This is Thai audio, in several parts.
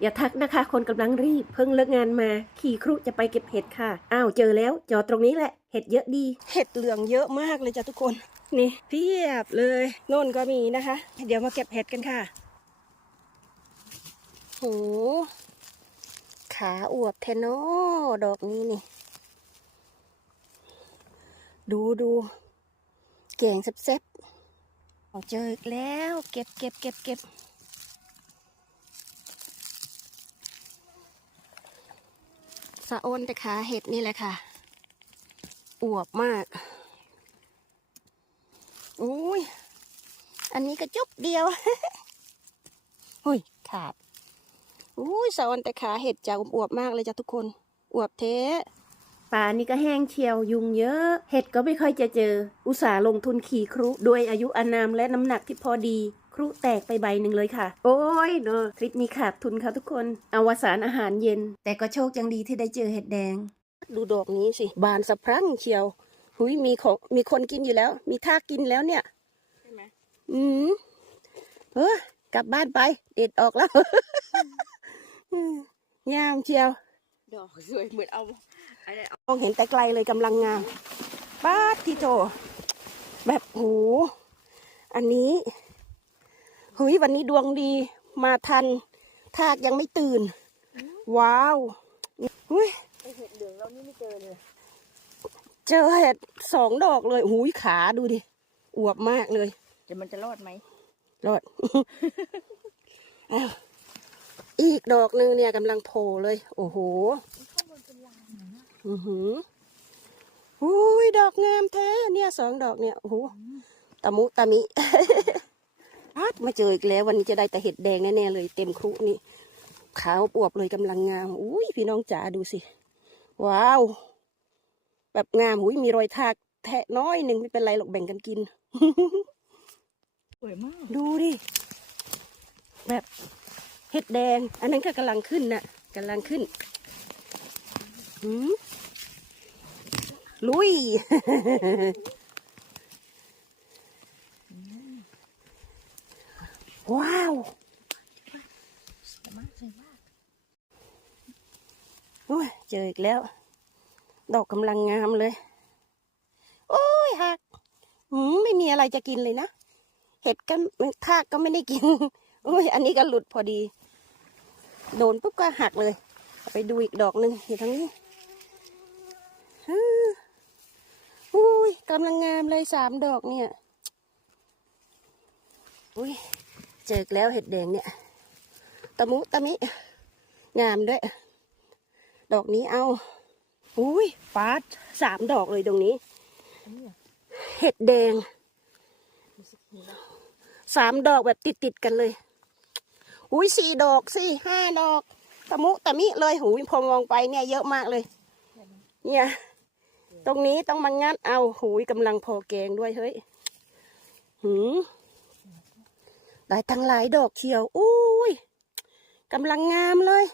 อย่าทักนะคะ คนกำลังรีบ เพิ่งเลิกงานมา ขี่ครุจะไปเก็บเห็ดค่ะ อ้าวเจอแล้ว จอดตรงนี้แหละ เห็ดเยอะดี เห็ดเหลืองเยอะมากเลยจ้ะทุกคน นี่เพียบเลยโน่นก็มีนะคะ เดี๋ยวมาเก็บเห็ดกันค่ะโหขาอวบเทนโนดอกนี้นี่ ดูดูแกงแซ่บๆเอาเจออีกแล้ว เก็บเก็บเก็บเก็บ สะโอนแต่ขาเห็ดนี่แหละค่ะ อวบมากอุ้ยอันนี้ก็จุบเดียวหุยขาดอุ้ยสะโอนแต่ขาเห็ดจะอวบมากเลยจ้ะทุกคน อวบเทป่านี่ก็แห้งเชียวยุงเยอะ เห็ดก็ไม่ค่อยจะเจอ อุตส่าห์ลงทุนขี่ครุด้วยอายุอานามและน้ำหนักที่พอดี ครุแตกไปใบหนึ่งเลยค่ะ โอ้ยเนอะทริปนี้ขาดทุนค่ะทุกคนอวสานอาหารเย็น แต่ก็โชคยังดีที่ได้เจอเห็ดแดง ดูดอกนี้สิ บานสะพรั่งเชียวหุยมีของมีคนกินอยู่แล้ว มีท่ากินแล้วเนี่ยใช่ไหมอืมเออกลับบ้านไป เด็ดออกแล้วอืมงามเชียว ดอกสวยเหมือนเอาอะไรเอามองเห็นแต่ไกลเลยกำลังงามป้าดที่โตแบบโหอันนี้ เฮ้ยวันนี้ดวงดีมาทัน ทากยังไม่ตื่น ว้าวเฮ้ยไอเห็ดเหลืองเรานี่ไม่เจอเลย เจอเห็ดสองดอกเลยหูยขาดูดิ อวบมากเลยเดี๋ยวมันจะรอดไหมรอดอ้าวอีกดอกหนึ่งเนี่ยกำลังโผล่เลย โอ้โหอือหืออุ้ยดอกงามแท้เนี่ยสองดอกเนี่ยโอ้โหตะมุตะมิ พัดมาเจออีกแล้ว วันนี้จะได้แต่เห็ดแดงแน่ๆเลย เต็มครุนี่ขาวอวบเลยกำลังงามอุ้ยพี่น้องจ๋าดูสิ ว้าว แบบงามอุ้ยมีรอยทากแทะน้อยหนึ่งไม่เป็นไรหรอกแบ่งกันกินสวยมาก ดูดิแบบเห็ดแดง อันนั้นก็กำลังขึ้นน่ะกำลังขึ้นหืมลุย ว้าวสวยมากสวยมากโอ้ยเจออีกแล้ว ดอกกำลังงามเลย โอ้ยหักหืมไม่มีอะไรจะกินเลยนะ เห็ดก็ทากก็ไม่ได้กินโอ้ยอันนี้ก็หลุดพอดี โดนปุ๊บก็หักเลยเไปดูอีกดอกหนึ่งอยู่ทางนี้อุ้ยกำลังงามเลยสามดอกเนี่ย อุ้ย เจออีกแล้วเห็ดแดงเนี่ยตะมุตะมิ งามด้วย ดอกนี้เอา อุ้ยฟาดสามดอกเลยตรงนี้ เห็ดแดง สามดอกแบบติดติดๆกันเลย อุ้ยสี่ดอกสี่ห้าดอก ตะมุตะมิเลยหูยพอมองไปเนี่ยเยอะมากเลย เนี่ย ตรงนี้ต้องมางัดเอา หูยกำลังพอแกงด้วยเฮ้ยหืม ได้ทั้งหลายดอกเชียวอุ้ยกำลังงามเลย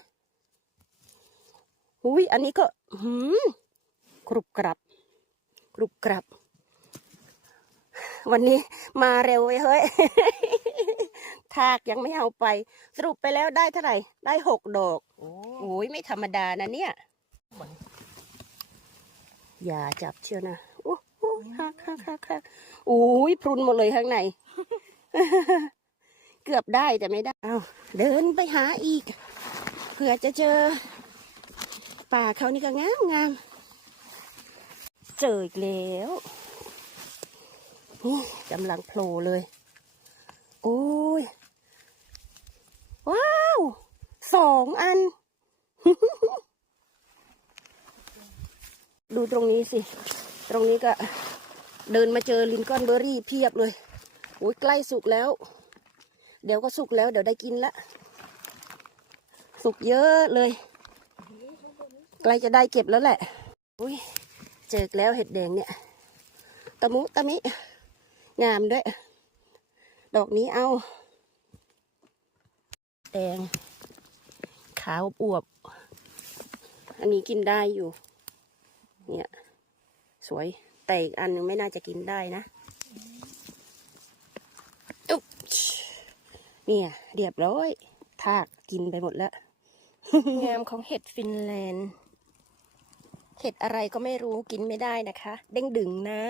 อุ้ยอันนี้ก็หืมกรุบกรับกรุบกรับ วันนี้มาเร็วเว้ยเฮ้ยทากยังไม่เอาไป สรุปไปแล้วได้เท่าไหร่ ได้หกดอกโอ้โอ้ยไม่ธรรมดานะเนี่ย อย่าจับเชียวนะโอ้โหฮักฮักฮักฮักโอ้ยพรุนหมดเลยข้างใน เกือบได้แต่ไม่ได้เอาเดินไปหาอีกเผื่อจะเจอ ป่าเขานี่ก็งามงามเจออีกแล้วนี่กำลังโผล่เลย โอ้ย ว้าว สองอัน ดูตรงนี้สิ ตรงนี้ก็เดินมาเจอลินคอนเบอร์รี่เพียบเลย โอ้ยใกล้สุกแล้ว เดี๋ยวก็สุกแล้วเดี๋ยวได้กินละ สุกเยอะเลย ใกล้จะได้เก็บแล้วแหละ อุ้ยเจอแล้วเห็ดแดงเนี่ย ตะมุตะมิ งามด้วย ดอกนี้เอา แดง ขาวอวบ อันนี้กินได้อยู่ เนี่ย สวย แต่อีกอันนึงไม่น่าจะกินได้นะอุ๊บ เนี่ยเรียบร้อยทากกินไปหมดแล้ว งามของเห็ดฟินแลนด์ เห็ดอะไรก็ไม่รู้กินไม่ได้นะคะ เด้งดึงนะ